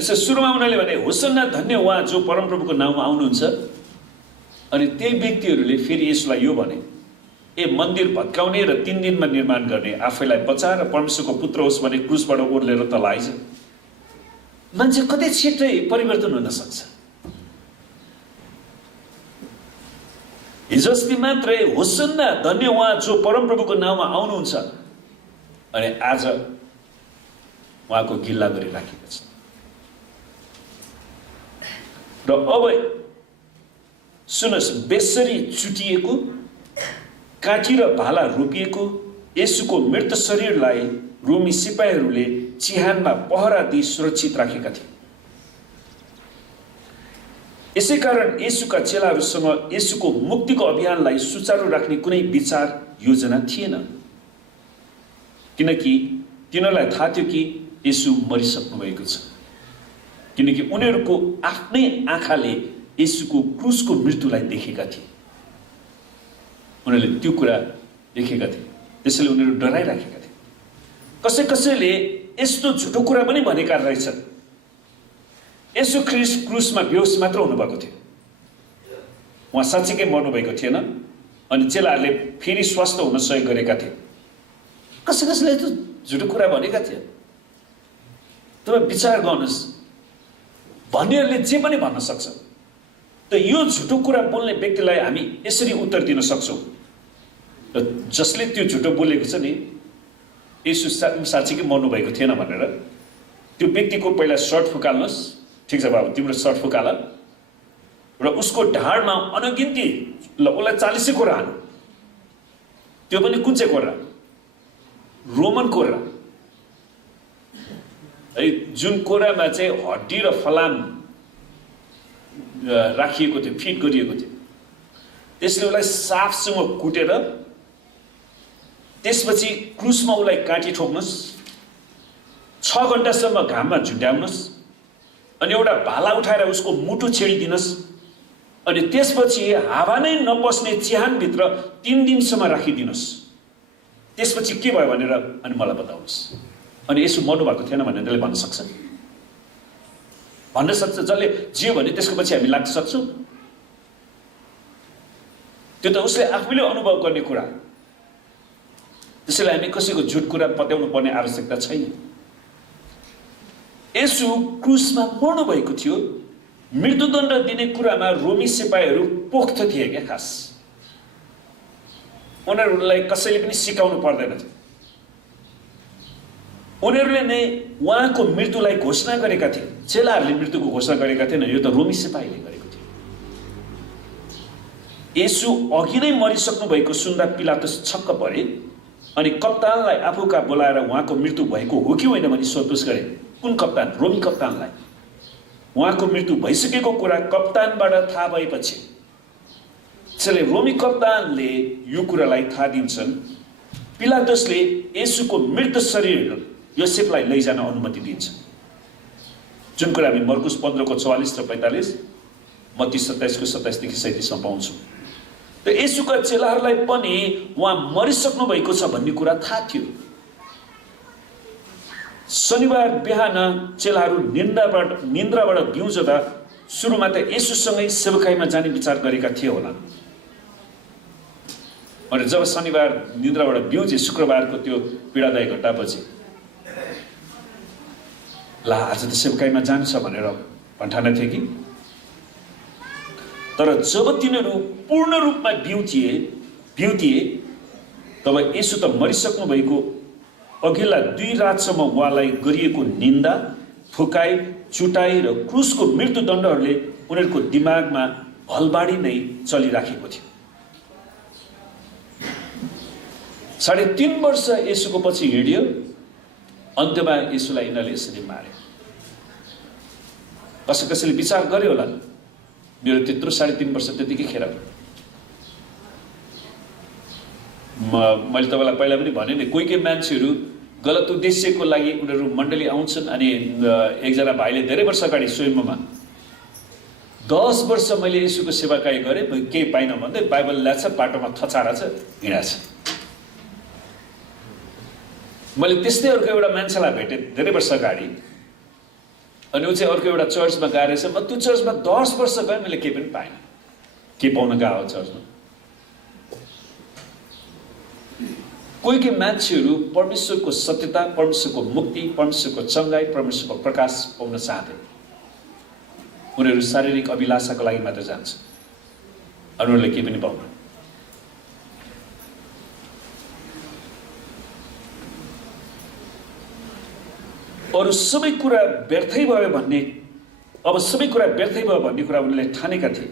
सुरुमा उनीहरूले भने होसन्ना, धन्य उहाँ जो परमप्रभुको नाउँमा आउनुहुन्छ। अनि त्यही व्यक्तिहरूले फेरि यसलाई यो भने, ए मन्दिर भत्काउने र 3 दिनमा निर्माण गर्ने, आफैलाई बचाएर परमेश्वरको पुत्र होस् भने क्रुसबाट ओर्लेर तल आइज। मान्छे कतै छिट्टै परिवर्तन हुन सक्छ। हिजो अस्ति मात्रै होसन्ना, धन्य उहाँ जो परमप्रभुको नाउँमा आउनुहुन्छ, अनि आज उहाँको गिल्ला गरिराखेका छन्। र अब सुन्नुहोस्, बेसरी चुटिएको, काँटी र भाला रोपिएको येशूको मृत शरीरलाई रोमी सिपाहीहरूले चिहानमा पहरा दिई सुरक्षित राखेका थिए। यसै कारण येशूका चेलाहरूसँग येशूको मुक्तिको अभियानलाई सुचारू राख्ने कुनै विचार, योजना थिएन, किनकि तिनीहरूलाई थाहा थियो कि येशू मरिसक्नु भएको छ। किनकि उनीहरूको आफ्नै आँखाले येशूको क्रुसको मृत्युलाई देखेका थिए। उनीहरूले त्यो कुरा देखेका थिए, त्यसैले उनीहरू डराइराखेका थिए। कसैले यस्तो झुटो कुरा पनि भनेका रहेछन्, येशू ख्रिस्ट क्रुसमा बेहोस मात्र हुनुभएको थियो, उहाँ साँच्चीकै मर्नुभएको थिएन अनि चेलाहरूले फेरि स्वस्थ हुन सहयोग गरेका थिए। कसैले त झुटो कुरा भनेका थिए। तपाईँ विचार गर्नुहोस्, भन्नेहरूले जे पनि भन्न सक्छ, त यो झुटो कुरा बोल्ने व्यक्तिलाई हामी यसरी उत्तर दिन सक्छौँ र जसले त्यो झुटो बोलेको छ नि यसो साँच्चीकै मर्नुभएको थिएन भनेर त्यो व्यक्तिको पहिला सर्ट फुकाल्नुहोस्। ठिक छ बाबु, तिम्रो सर्ट फुकाल र उसको ढाडमा अनगिन्ती ल उसलाई 40 कोरा हानु। त्यो पनि कुन चाहिँ कोरा? रोमन कोरा है, जुन कोरामा चाहिँ हड्डी र फलाम राखिएको थियो, फिट गरिएको थियो। त्यसले उसलाई साफसँग कुटेर त्यसपछि क्रुसमा उसलाई काटी ठोक्नुहोस्, 6 घण्टासम्म घाममा झुन्ड्याउनुहोस् अनि एउटा भाला उठाएर उसको मुटु छेडिदिनुहोस् अनि त्यसपछि हावा नै नपस्ने चिहानभित्र 3 दिनसम्म राखिदिनुहोस्। त्यसपछि के भयो भनेर अनि मलाई बताउनुहोस्। अनि यसो मर्नु भएको थिएन भनेर त्यसले भन्न सक्छ? भन्न सक्छ? जसले जे भने त्यसको पछि हामी लाग्न सक्छौँ? त्यो त उसले आफैले अनुभव गर्ने कुरा। त्यसैले हामी कसैको झुट कुरा पत्याउनु पर्ने आवश्यकता छैन। यसो क्रुसमा मर्नु भएको थियो। मृत्युदण्ड दिने कुरामा रोमी सिपाहीहरू पोख्त थिए क्या। खास उनीहरूलाई कसैले पनि सिकाउनु पर्दैन थियो। उनीहरूले नै उहाँको मृत्युलाई घोषणा गरेका थिए। चेलाहरूले मृत्युको घोषणा गरेका थिएन, यो त रोमी सिपाहीले गरेको थियो। यसो अघि नै मरिसक्नु भएको सुन्दा पिलातुस छक्क परे अनि कप्तानलाई आफूका बोलाएर उहाँको मृत्यु भएको हो कि होइन भनी सोधपुछ गरे। कुन कप्तान? रोमी कप्तानलाई। उहाँको मृत्यु भइसकेको कुरा कप्तानबाट थाहा भएपछि त्यसैले रोमी कप्तानले यो कुरालाई थाहा दिन्छन्। पिलातुसले येशूको मृत शरीर योसेफलाई लैजान अनुमति दिन्छ। जुन कुरा हामी मर्कुस 15:44 र 45, मत्ती 27:27देखि 37मा पाउँछौँ। त येशूका चेलाहरूलाई पनि उहाँ मरिसक्नु भएको छ भन्ने कुरा थाहा थियो। शनिबार बिहान चेलाहरू निन्द्राबाट बिउजदा सुरुमा त येशूसँगै सेवकाईमा जाने विचार गरेका थिए होला। अनि जब शनिबार निन्द्राबाट बिउजे, शुक्रबारको त्यो पीडादायी घटनापछि ला आज त सेवकाईमा जान्छ भनेर भन्ठाना थिए कि। तर जब तिनीहरू पूर्ण रूपमा बिउतिए तब येशू त मरिसक्नु भएको। अघिल्ला 2 रातसम्म उहाँलाई गरिएको निन्दा, फुकाई, चुटाई र क्रुसको मृत्युदण्डहरूले उनीहरूको दिमागमा भलबाडी नै चलिराखेको थियो। 3.5 वर्ष येशूको पछि हिँड्यो। अन्त्यमा येशूलाई यिनीहरूले यसरी मारे। कसैले विचार गर्यो होला, मेरो त्यत्रो 3.5 वर्ष त्यतिकै खेर। मैले तपाईँलाई पहिला पनि भने नि, कोही मान्छेहरू गलत उद्देश्यको लागि उनीहरू मण्डली आउँछन्। अनि एकजना भाइले धेरै वर्ष अगाडि स्वयंमा 10 वर्ष मैले येशूको सेवाकाई गरेँ, केही पाइनँ भन्दै बाइबल ल्याछ, बाटोमा थचारा छ, हिँडाछ। मैले त्यस्तै अर्को एउटा मान्छेलाई भेटेँ धेरै वर्ष अगाडि। अनि ऊ चाहिँ अर्को एउटा चर्चमा गएर छ। म त्यो चर्चमा 10 वर्ष गएँ, मैले केही पनि पाइनँ। के पाउन गएको चर्चमा? कोही मान्छेहरू परमेश्वरको सत्यता, परमेश्वरको मुक्ति, परमेश्वरको चङ्गाई, परमेश्वरको प्रकाश पाउन चाहँदैन। उनीहरू शारीरिक अभिलाषाको लागि मात्र जान्छ। उनीहरूले केही पनि पाउँदैन। अरू सबै कुरा व्यर्थै भयो भन्ने, अब सबै कुरा व्यर्थै भयो भन्ने कुरा उनीहरूले ठानेका थिए।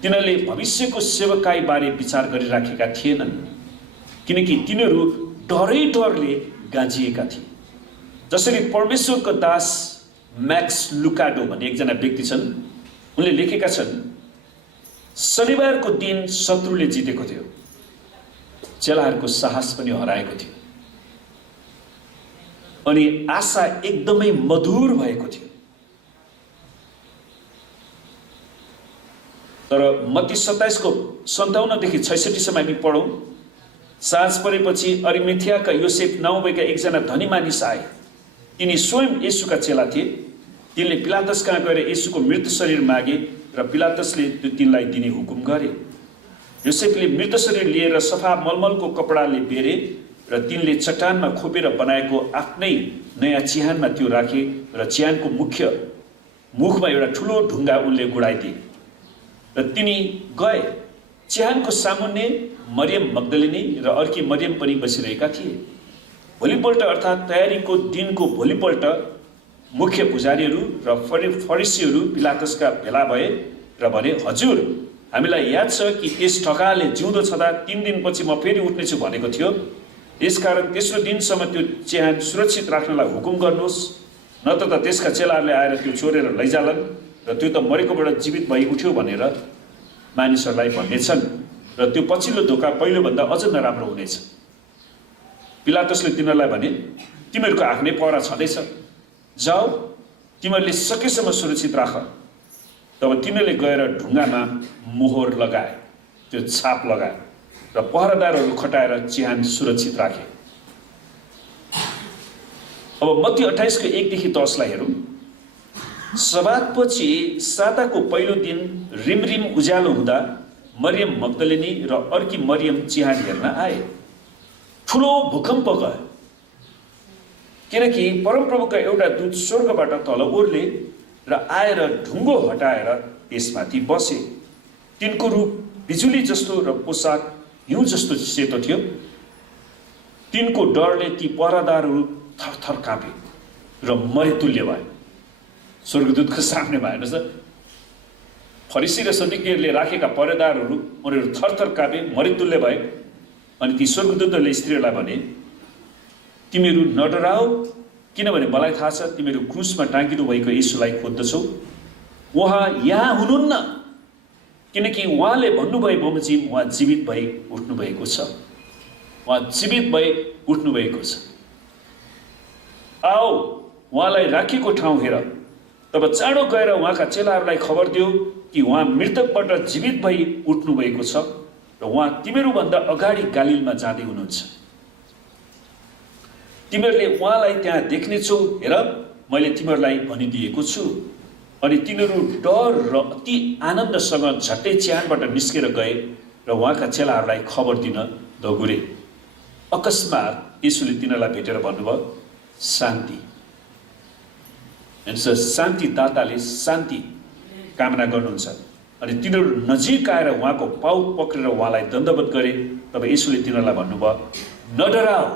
तिनीहरूले भविष्यको सेवकाई बारे विचार गरिराखेका थिएनन्, किनकि तिनीहरू डरले गाँजिएका थिए। जसरी परमेश्वरको दास मैक्स लुकाडो भन्ने एकजना व्यक्ति छन्, उनले लेखेका छन्, शनिबारको दिन शत्रुले जितेको थियो, चेलाहरूको साहस पनि हराएको थियो अनि आशा एकदमै मधुर भएको थियो। तर मत्ती 27:57 देखि 66 सम्म हामी पढौँ। साँझ परेपछि अरिमथियाका योसेफ नाउँका एकजना धनी मानिस आए। तिनी स्वयं येशूका चेला थिए। तिनले पिलातस कहाँ गएर येशूको मृत शरीर मागे। र पिलातसले त्यो तिनलाई दिने हुकुम गरे। योसेफले मृत शरीर लिएर सफा मलमलको कपडाले बेरे र तिनले चट्टानमा खोपेर बनाएको आफ्नै नयाँ चिहानमा त्यो राखे र चिहानको मुखमा एउटा ठुलो ढुङ्गा उनले गुडाइदिए र तिनी गए। चिहानको सामुन्ने मरियम मग्दलिनी र अर्की मरियम पनि बसिरहेका थिए। भोलिपल्ट अर्थात् तयारीको दिनको भोलिपल्ट मुख्य पुजारीहरू र फरिसीहरू पिलातसका भेला भए र भने, हजुर, हामीलाई याद छ कि यस ठगाले जिउँदो छँदा 3 दिनपछि म फेरि उठ्नेछु भनेको थियो। यसकारण तेस्रो दिनसम्म त्यो चिहान सुरक्षित राख्नलाई हुकुम गर्नुहोस्, नत्र त त्यसका चेलाहरूले आएर त्यो चोरेर लैजालन् र त्यो त मरेकोबाट जीवित भई उठ्यो भनेर मानिसहरूलाई भन्नेछन् र त्यो पछिल्लो धोका पहिलोभन्दा अझ नराम्रो हुनेछ। पिलातसले तिनीहरूलाई भने, तिमीहरूको आफ्नै पहरा छँदैछ, जाऊ, तिमीहरूले सकेसम्म सुरक्षित राख। तब तिनीहरूले गएर ढुङ्गामा मोहर लगाए, त्यो छाप लगाए र पहरादारहरू खटाएर चिहान सुरक्षित राखे। अब मत्ती 28 को 1 देखि 10 लाई हेरौँ। सबातपछि साताको पहिलो दिन रिमरिम उज्यालो हुँदा मरियम मग्दलिनी र अर्की मरियम चिहान हेर्न आए। ठुलो भूकम्प गयो, किनकि परमप्रभुका एउटा दूत स्वर्गबाट तल ओर्ले र आएर ढुङ्गो हटाएर त्यसमाथि बसे। तिनको रूप बिजुली जस्तो र पोसाक हिउँ जस्तो सेतो थियो। तिनको डरले ती पहरादारहरू थरथर काँपे र मरेतुल्य भए। स्वर्गदूतको सामनेमा हेर्नुहोस् त, फरिसी र सदुकीहरूले राखेका पहरेदारहरू उनीहरू थरथर काँपे, मरेतुल्य भए। अनि ती स्वर्गदूतहरूले स्त्रीहरूलाई भने, तिमीहरू नडराऊ, किनभने मलाई थाहा छ तिमीहरू क्रुसमा टाँगिनु भएको येशूलाई खोज्दछौ। उहाँ यहाँ हुनुहुन्न, किनकि उहाँले भन्नुभए बमोजिम उहाँ जीवित भई उठ्नु भएको छ। उहाँ जीवित भई उठ्नु भएको छ। आओ, उहाँलाई राखेको ठाउँ हेर। तब चाँडो गएर उहाँका चेलाहरूलाई खबर दियो कि उहाँ मृतकबाट जीवित भई उठ्नु भएको छ र उहाँ तिमीहरूभन्दा अगाडि गालिलमा जाँदै हुनुहुन्छ। तिमीहरूले उहाँलाई त्यहाँ देख्नेछौ, हेर, मैले तिमीहरूलाई भनिदिएको छु। अनि तिनीहरू डर र अति आनन्दसँग झट्टै चिहानबाट निस्केर गए र उहाँका चेलाहरूलाई खबर दिन दगुरे। अकस्मात येशूले तिनीहरूलाई भेटेर भन्नुभयो, शान्ति। शान्तिदाताले शान्ति कामना गर्नुहुन्छ। अनि तिनीहरू नजिक आएर उहाँको पाउ पक्रेर उहाँलाई दण्डवत गरे। तब येशूले तिनीहरूलाई भन्नुभयो, नडराऊ।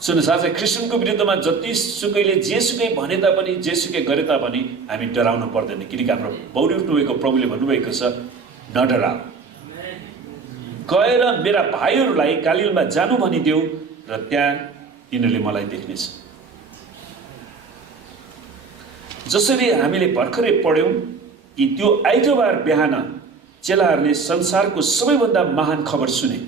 सुन्नुहोस्, आज क्रिस्चियनको विरुद्धमा जतिसुकैले जेसुकै भने तापनि, जेसुकै गरे तापनि हामी डराउनु पर्दैन, किनकि हाम्रो बौरी उठ्नुभएको प्रभुले भन्नुभएको छ, नडराऊ, गएर मेरा भाइहरूलाई गालिलमा जानु भनिदेऊ र त्यहाँ तिनीहरूले मलाई देख्नेछ। जसरी हामीले भर्खरै पढ्यौँ कि त्यो आइतबार बिहान चेलाहरूले संसारको सबैभन्दा महान खबर सुने,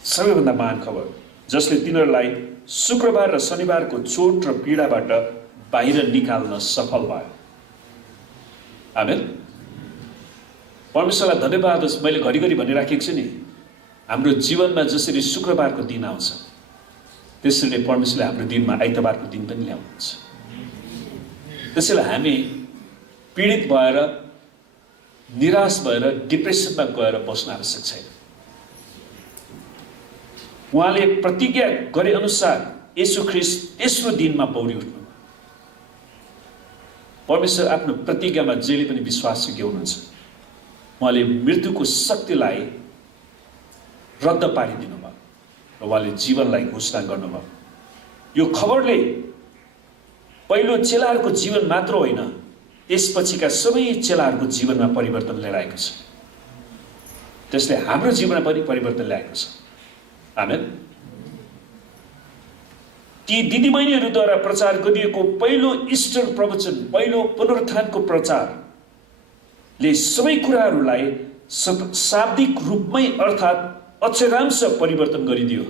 सबैभन्दा महान खबर, जसले तिनीहरूलाई शुक्रबार र शनिबारको चोट र पीडाबाट बाहिर निकाल्न सफल भयो। आमेन। परमेश्वरलाई धन्यवाद होस्। मैले घरिघरि भनिराखेको छु नि, हाम्रो जीवनमा जसरी शुक्रबारको दिन आउँछ त्यसरी परमेश्वरले हाम्रो दिनमा आइतबारको दिन पनि ल्याउनुहुन्छ। त्यसैले हामी पीडित भएर, निराश भएर, डिप्रेसनमा गएर बस्न आवश्यक छैन। उहाँले प्रतिज्ञा गरे अनुसार येशू ख्रीष्ट तेस्रो दिनमा पौडी उठ्नु। परमेश्वर आफ्नो प्रतिज्ञामा जहिले पनि विश्वासयोग्य हुनुहुन्छ। उहाँले मृत्युको शक्तिलाई रद्द पारिदिनु भयो र उहाँले जीवनलाई घोषणा गर्नुभयो। यो खबरले पहिलो चेलाहरूको जीवन मात्र होइन, त्यसपछिका सबै चेलाहरूको जीवनमा परिवर्तन ल्याएर आएको छ। त्यसले हाम्रो जीवनमा पनि परिवर्तन ल्याएको छ। आमेन। ती दिदीबहिनीहरूद्वारा प्रचार गरिएको पहिलो इस्टर प्रवचन, पहिलो पुनरुत्थानको प्रचारले सबै कुराहरूलाई शाब्दिक रूपमै अर्थात् अक्षरांश परिवर्तन गरिदियो।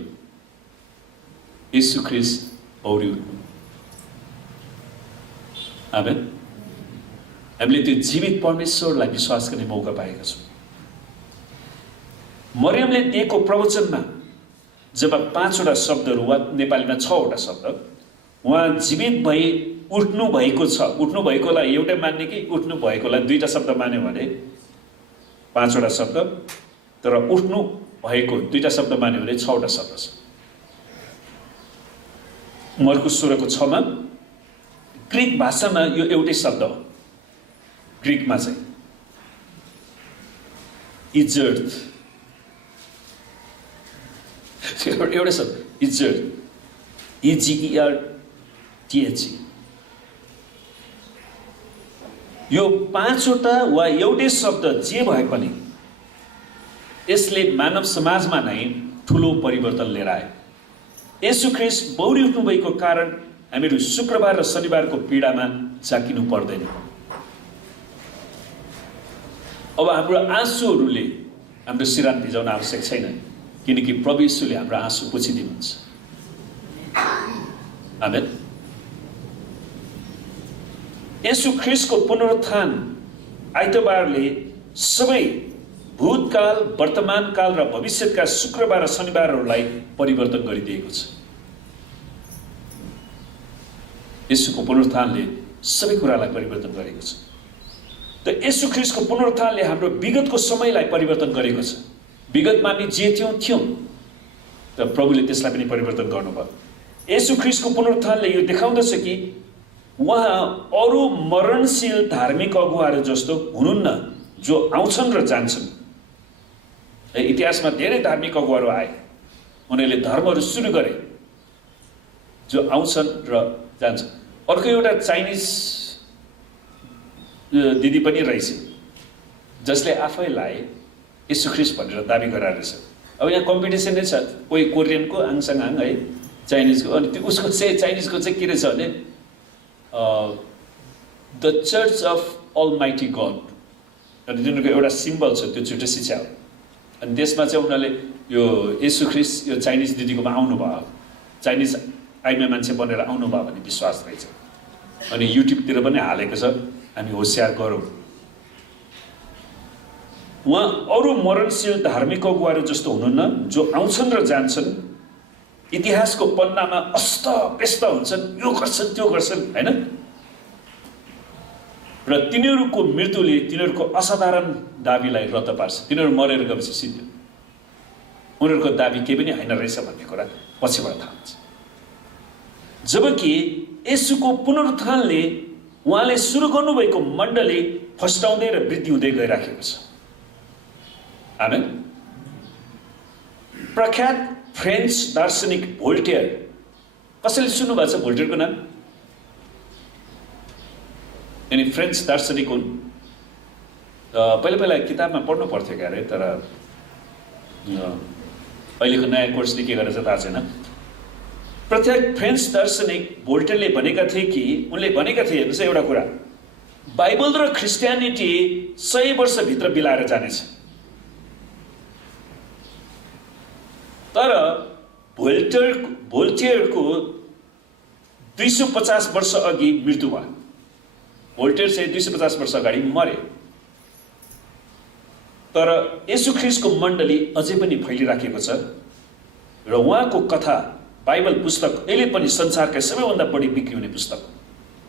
येशू ख्रीष्ट पौडी उठ्नु। आमेन। हामीले त्यो जीवित परमेश्वरलाई विश्वास गर्ने मौका पाएका छौँ। मरियमले दिएको प्रवचनमा जब 5 वटा शब्दहरू वा नेपालीमा 6 वटा शब्द, उहाँ जीवित भई उठ्नु भएको छ, उठ्नु भएकोलाई एउटै मान्ने कि उठ्नु भएकोलाई दुईटा शब्द मान्यो भने 5 वटा शब्द, तर उठ्नु भएको दुईटा शब्द मान्यो भने 6 वटा शब्द छ। मर्कुस 16:6 मा ग्रीक भाषामा यो एउटै शब्द हो। ग्रीकमा चाहिँ इजर्थ, एउटै शब्द इजर्थ, EGERTH। यो 5 वटा वा एउटै शब्द जे भए पनि यसले मानव समाजमा नै ठुलो परिवर्तन लिएर आयो। येशू ख्रीष्ट बौरी उठ्नु भएको कारण हामीहरू शुक्रबार र शनिबारको पीडामा जाकिनु पर्दैन। अब हाम्रो आँसुहरूले हाम्रो सिरान भिजाउन आवश्यक छैन, किनकि प्रभु येशूले हाम्रो आँसु पुछिदिनुहुन्छ। आमेन। येशू ख्रीष्टको पुनरुत्थान आइतबारले सबै भूतकाल, वर्तमानकाल र भविष्यका शुक्रबार र शनिबारहरूलाई परिवर्तन गरिदिएको छ। येशूको पुनरुत्थानले सबै कुरालाई परिवर्तन गरेको छ। त येशू ख्रीष्टको पुनरुत्थानले हाम्रो विगतको समयलाई परिवर्तन गरेको छ। विगतमा हामी जे थियौँ त प्रभुले त्यसलाई पनि परिवर्तन गर्नुभयो। येशू ख्रीष्टको पुनरुत्थानले यो देखाउँदछ कि उहाँ अरू मरणशील धार्मिक अगुवाहरू जस्तो हुनुहुन्न जो आउँछन् र जान्छन्। इतिहासमा धेरै धार्मिक अगुवाहरू आए, उनीहरूले धर्महरू सुरु गरे जो आउँछन् र जान्छन्। अर्को एउटा चाइनिज दिदी पनि रहेछ जसले आफैलाई येशू ख्रीष्ट भनेर दाबी गराएर रहेछ। अब यहाँ कम्पिटिसन नै छ, कोही कोरियनको आङसाङ है, चाइनिजको। अनि त्यो उसको चाहिँ चाइनिजको चाहिँ के रहेछ भने the church of almighty God, अनि तिनीहरूको एउटा सिम्बल छ, त्यो छुट्टै शिक्षा हो। अनि त्यसमा चाहिँ उनीहरूले यो येशू ख्रीष्ट यो चाइनिज दिदीकोमा आउनुभयो, चाइनिज आइमा मान्छे बनेर आउनुभयो भन्ने विश्वास रहेछ। अनि युट्युबतिर पनि हालेको छ, हामी होसियार गरौँ। उहाँ अरू मरणशील धार्मिक अगुवाहरू जस्तो हुनुहुन्न जो आउँछन् र जान्छन्, इतिहासको पन्नामा अस्त व्यस्त हुन्छन्, यो गर्छन् त्यो गर्छन् होइन। र तिनीहरूको मृत्युले तिनीहरूको असाधारण दाबीलाई रद्द पार्छ। तिनीहरू मरेर गएपछि सिद्धियो उनीहरूको दाबी केही पनि होइन रहेछ भन्ने कुरा पछिबाट थाहा हुन्छ। जबकि येशूको पुनरुत्थानले उहाँले सुरु गर्नुभएको मण्डली फस्टाउँदै र वृद्धि हुँदै गइराखेको छ। आमेन। प्रख्यात फ्रेन्च दार्शनिक भोल्टेयर, कसैले सुन्नुभएको छ भोल्टेयरको नाम? यिनी फ्रेन्च दार्शनिक हुन्। पहिला पहिला किताबमा पढ्नु पर्थ्यो क्या अरे, तर अहिलेको नयाँ कोर्सले के गरेछ थाहा छैन। प्रख्यात फ्रेन्च दार्शनिक भोल्टेयरले भनेका थिए कि उनले भनेका थिए हेर्नुहोस् एउटा कुरा, बाइबल र क्रिस्टियानिटी 100 वर्षभित्र बिलाएर जानेछ। तर भोल्टेयरको 250 वर्ष अघि मृत्यु भयो। भोल्टेयर चाहिँ 250 वर्ष अगाडि मरे। तर येशू ख्रीष्टको मण्डली अझै पनि फैलिराखेको छ र उहाँको कथा बाइबल पुस्तक अहिले पनि संसारकै सबैभन्दा बढी बिक्री हुने पुस्तक हो।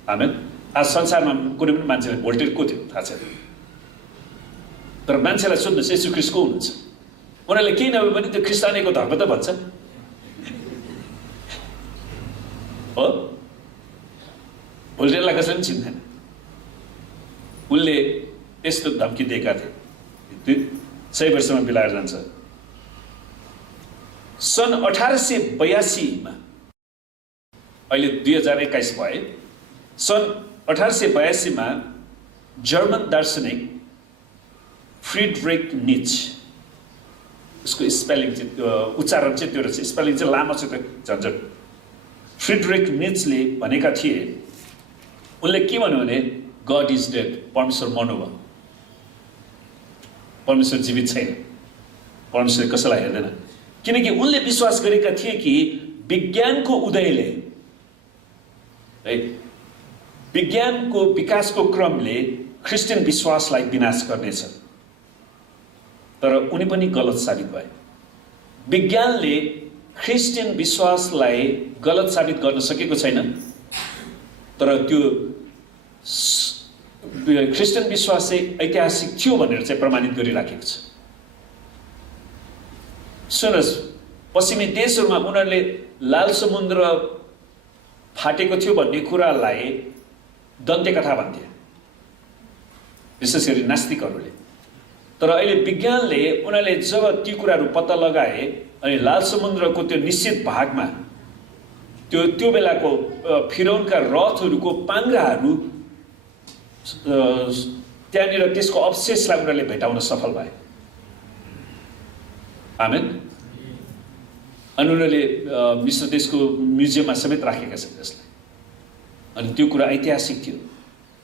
आमेन। आज संसारमा कुनै पनि मान्छेले भोल्टेयर को थियो थाहा छैन, तर मान्छेलाई सोध्नुहोस् येशू ख्रीष्ट को हुनुहुन्छ, उनीहरूले केही नभए पनि त्यो ख्रिस्तानीको धर्म त भन्छ हो। भोल्टेयरलाई कसैले पनि चिन्दैन। उनले यस्तो धम्की दिएका थिए 100 वर्षमा बिलाएर जान्छ। सन् 1882 मा, अहिले 2021 भए, सन् 1882 मा जर्मन दार्शनिक फ्रिडरिक नीच, उसको स्पेलिङ चाहिँ उच्चारण चाहिँ त्यो रहेछ, स्पेलिङ चाहिँ लामो छ त्यो झन्झट। फ्रिडरिक नीचले भनेका थिए, उनले के भन्यो भने गड इज डेड, परमेश्वर मर्नुभयो, परमेश्वर जीवित छैन, परमेश्वर कसैलाई हेर्दैन। किनकि उनले विश्वास गरेका थिए कि विज्ञानको उदयले है, विज्ञानको विकासको क्रमले क्रिस्चियन विश्वासलाई विनाश गर्नेछ। तर उनी पनि गलत साबित भए। विज्ञानले क्रिस्चियन विश्वासलाई गलत साबित गर्न सकेको छैन। तर त्यो ख्रिस्टियन विश्वास चाहिँ ऐतिहासिक थियो भनेर चाहिँ प्रमाणित गरिराखेको छ। सुन्नुहोस्, पश्चिमी देशहरूमा उनीहरूले लाल समुद्र फाटेको थियो भन्ने कुरालाई दन्त्य कथा भन्थे, विशेष गरी नास्तिकहरूले। तर अहिले विज्ञानले उनीहरूले जब ती कुराहरू पत्ता लगाए अनि लाल समुद्रको त्यो निश्चित भागमा त्यो बेलाको फिरौनका रथहरूको पाङ्ग्राहरू त्यहाँनिर त्यसको अवशेषलाई उनीहरूले भेटाउन सफल भए। आमेन। अनि उनीहरूले मिश्र देशको म्युजियममा समेत राखेका छन् त्यसलाई। अनि त्यो कुरा ऐतिहासिक थियो।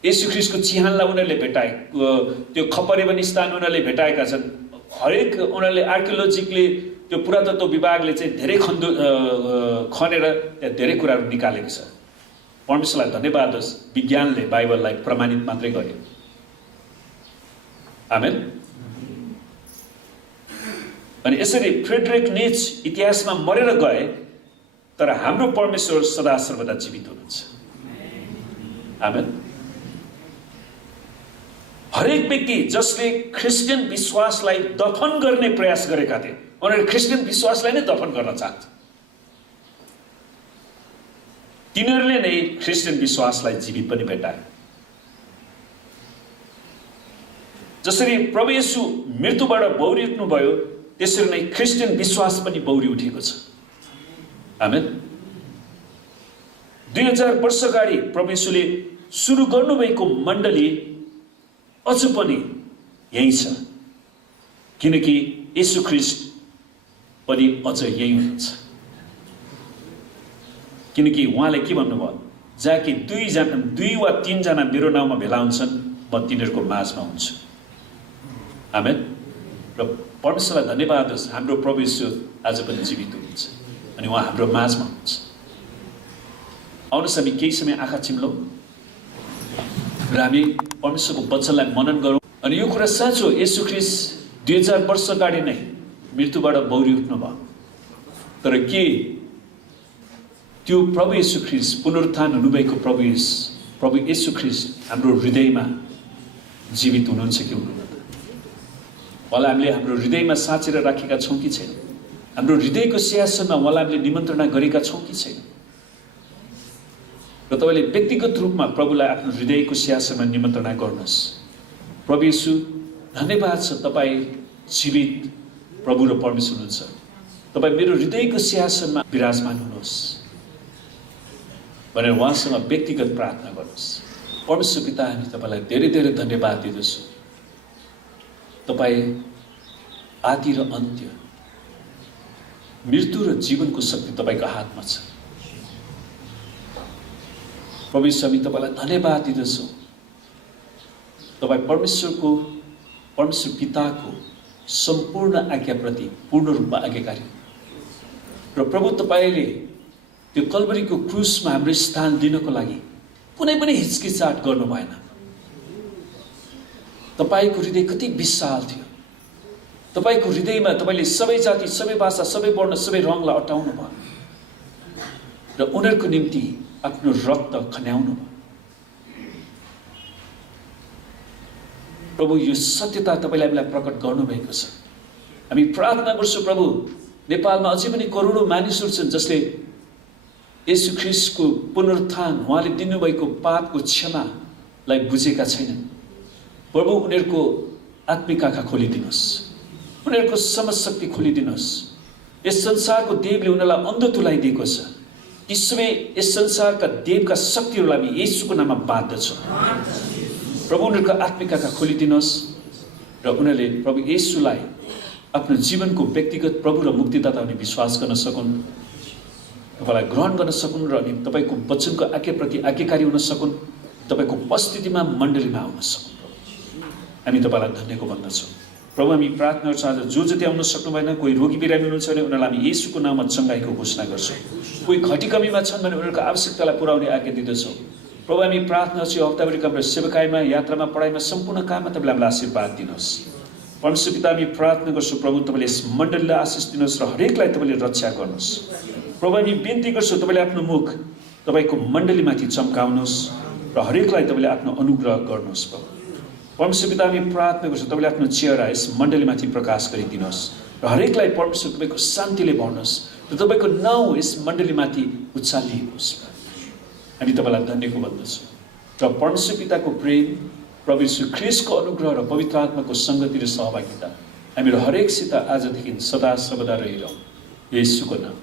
येशू ख्रीष्टको चिहानलाई उनीहरूले भेटाए, त्यो खपरेबन स्थान उनीहरूले भेटाएका छन्। हरेक उनीहरूले आर्कियोलोजिकले त्यो पुरातत्व विभागले चाहिँ धेरै खनेर त्यहाँ धेरै कुराहरू निकालेको छ। परमेश्वरलाई धन्यवाद होस्, विज्ञानले बाइबललाई प्रमाणित मात्रै गर्यो। आमेन। अनि यसरी फ्रेडरिक नीच इतिहासमा मरेर गए, तर हाम्रो परमेश्वर सदा सर्वदा जीवित हुनुहुन्छ। आमेन। हरेक व्यक्ति जसले ख्रिस्टियन विश्वासलाई दफन गर्ने प्रयास गरेका थिए, उनीहरूले ख्रिस्टियन विश्वासलाई नै दफन गर्न चाहन्छ। तिनीहरूले नै ख्रिस्टियन विश्वासलाई जीवित पनि भेटाए। जसरी प्रभु येशू मृत्युबाट बौरी उठ्नुभयो, त्यसरी नै ख्रिस्टियन विश्वास पनि बौरी उठेको छ। आमेन। 2000 वर्ष अगाडि प्रभु येशूले सुरु गर्नुभएको मण्डली अझ पनि यही छ, किनकि येशू ख्रीष्ट पनि अझ यही हुनुहुन्छ। किनकि उहाँले के भन्नुभयो, जहाँ कि 2 वा 3 जना मेरो नाउँमा भेला हुन्छन्, म तिनीहरूको माझमा हुन्छु। आमेन। र परमेश्वरलाई धन्यवाद होस्, हाम्रो प्रभु येशू आज पनि जीवित हुनुहुन्छ अनि उहाँ हाम्रो माझमा हुनुहुन्छ। आउनुहोस् हामी केही समय आँखा चिम्लौँ र हामी परमेश्वरको वचनलाई मनन गरौँ। अनि यो कुरा साँचो, येशू ख्रीष्ट 2000 वर्ष अगाडि नै मृत्युबाट बौरी उठ्नुभयो, तर के त्यो प्रभु येशू ख्रीष्ट पुनरुत्थान हुनुभएको प्रभु येशू ख्रीष्ट हाम्रो हृदयमा जीवित हुनुहुन्छ कि हुनुहुन्न? उहाँलाई हामीले हाम्रो हृदयमा साँचेर राखेका छौँ कि छैन? हाम्रो हृदयको सिंहासनमा उहाँलाई हामीले निमन्त्रणा गरेका छौँ कि छैन? र तपाईँले व्यक्तिगत रूपमा प्रभुलाई आफ्नो हृदयको सिंहासनमा निमन्त्रणा गर्नुहोस्। प्रभु येशू धन्यवाद छ, तपाईँ जीवित प्रभु र परमेश्वर हुनुहुन्छ। तपाईँ मेरो हृदयको सिंहासनमा विराजमान हुनुहोस् भनेर उहाँसँग व्यक्तिगत प्रार्थना गर्नुहोस्। परमेश्वर पिता, हामी तपाईँलाई धेरै धेरै धन्यवाद दिँदछौँ। तपाईँ आदि र अन्त्य, मृत्यु र जीवनको शक्ति तपाईँको हातमा छ। प्रभु येशू, हामी तपाईँलाई धन्यवाद दिँदछौँ। तपाईँ परमेश्वर पिताको सम्पूर्ण आज्ञाप्रति पूर्ण रूपमा आज्ञाकारी र प्रभु तपाईँले त्यो कल्वरीको क्रुसमा हाम्रो स्थान दिनको लागि कुनै पनि हिचकिचाट गर्नु भएन। तपाईँको हृदय कति विशाल थियो। तपाईँको हृदयमा तपाईँले सबै जाति, सबै भाषा, सबै वर्ण, सबै रङलाई अटाउनु भयो र उनीहरूको निम्ति आफ्नो रक्त खन्याउनु भयो। प्रभु, यो सत्यता तपाईँले हामीलाई प्रकट गर्नुभएको छ। हामी प्रार्थना गर्छौँ प्रभु, नेपालमा अझै पनि करोडौँ मानिसहरू छन् जसले येशू ख्रीष्टको पुनरुत्थान, उहाँले दिनुभएको पापको क्षमालाई बुझेका छैनन्। प्रभु, उनीहरूको आत्मिक आँखा खोलिदिनुहोस्, उनीहरूको समझशक्ति खोलिदिनुहोस्। यस संसारको देवले उनीहरूलाई अन्ध तुलाइदिएको छ। ती सबै यस संसारका देवका शक्तिहरूलाई हामी येशूको नाममा बाँध्दछौँ। प्रभु, उनीहरूको आत्मिक आँखा खोलिदिनुहोस् र उनीहरूले प्रभु येशूलाई आफ्नो जीवनको व्यक्तिगत प्रभु र मुक्तिदाता हुने विश्वास गर्न सकुन्, तपाईँलाई ग्रहण गर्न सकुन् र अनि तपाईँको वचनको आज्ञाप्रति आज्ञाकारी हुन सकुन्, तपाईँको उपस्थितिमा मण्डलीमा आउन सकुन्। हामी तपाईँलाई धन्यवाद भन्दछौँ। प्रभु, हामी प्रार्थना गर्छौँ, आज जो जति आउन सक्नु भएन, कोही रोगी बिरामी हुनुहुन्छ भने उनीहरूलाई हामी येशूको नाममा चङ्गाइको घोषणा गर्छौँ। कोही घटी कमीमा छन् भने उनीहरूको आवश्यकतालाई पुर्याउने आज्ञा दिँदछौँ। प्रभु, हामी प्रार्थना गर्छौँ, हप्ताभरिको हाम्रो सेवकाईमा, यात्रामा, पढाइमा, सम्पूर्ण काममा तपाईँले हामीलाई आशीर्वाद दिनुहोस्। परमेश्वर पिता, हामी प्रार्थना गर्छौँ प्रभु, तपाईँले यस मण्डलीलाई आशिष दिनुहोस् र हरेकलाई तपाईँले रक्षा गर्नुहोस्। प्रभु, हामी बिन्ती गर्छौँ, तपाईँले आफ्नो मुख तपाईँको मण्डलीमाथि चम्काउनुहोस् र हरेकलाई तपाईँले आफ्नो अनुग्रह गर्नुहोस् प्रभु। परमेश्वर पिता हामी प्रार्थना गर्छौँ तपाईँले आफ्नो चेहरा यस मण्डलीमाथि प्रकाश गरिदिनुहोस् र हरेकलाई परमेश्वर तपाईँको शान्तिले भर्नुहोस् र तपाईँको नाउँ यस मण्डलीमाथि उचालियोस्। हामी तपाईँलाई धन्यको भन्दछौँ र परमेश्वर पिताको प्रेम, प्रभु यीशु ख्रीष्टको अनुग्रह र पवित्र आत्माको सङ्गति र सहभागिता हामीहरू हरेकसित आजदेखि सदा सर्वदा रहिरहँ। येशूको नाम।